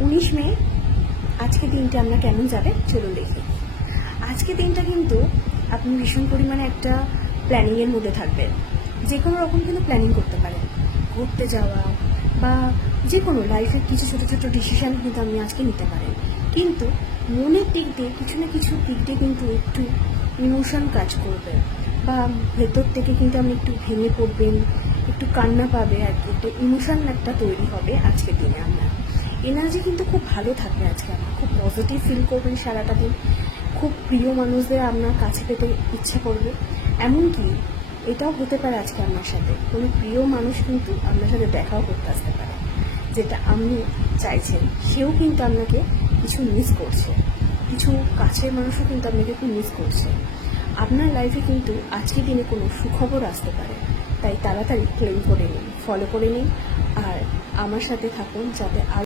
19 মে আজকে দিনটা আমরা কেমন যাবে চলুন দেখি। আজকে দিনটা কিন্তু আপনি ভীষণ পরিমাণে একটা প্ল্যানিংয়ের মধ্যে থাকবেন। যে কোনো রকম কিন্তু প্ল্যানিং করতে পারেন, ঘুরতে যাওয়া বা যে কোনো লাইফের কিছু ছোটো ছোটো ডিসিশান কিন্তু আপনি আজকে নিতে পারেন। কিন্তু মনের দিক দিয়ে কিছু না কিছু দিক দিয়ে কিন্তু একটু ইমোশন কাজ করবে বা ভেতর থেকে কিন্তু আপনি একটু ভেঙে পড়বেন, একটু কান্না পাবে আর কি, একটু ইমোশন একটা তৈরি হবে আজকের দিনে। আপনার এনার্জি কিন্তু খুব ভালো থাকবে আজকে, আপনার খুব পজিটিভ ফিল করবেন সারাটা দিন। খুব প্রিয় মানুষদের আপনার কাছে পেতে ইচ্ছা করবে। এমনকি এটাও হতে পারে আজকে আপনার সাথে কোনো প্রিয় মানুষ কিন্তু আপনার সাথে দেখাও করতে আসতে পারে, যেটা আপনি চাইছেন। সেও কিন্তু আপনাকে কিছু মিস করছে, কিছু কাছের মানুষও কিন্তু আপনাকে খুব মিস করছে। আপনার লাইফে কিন্তু আজকের দিনে কোনো সুখবর আসতে পারে, তাই তাড়াতাড়ি ক্লেম করে নিন, ফলো করে নিন আর আমার সাথে থাকুন, যাতে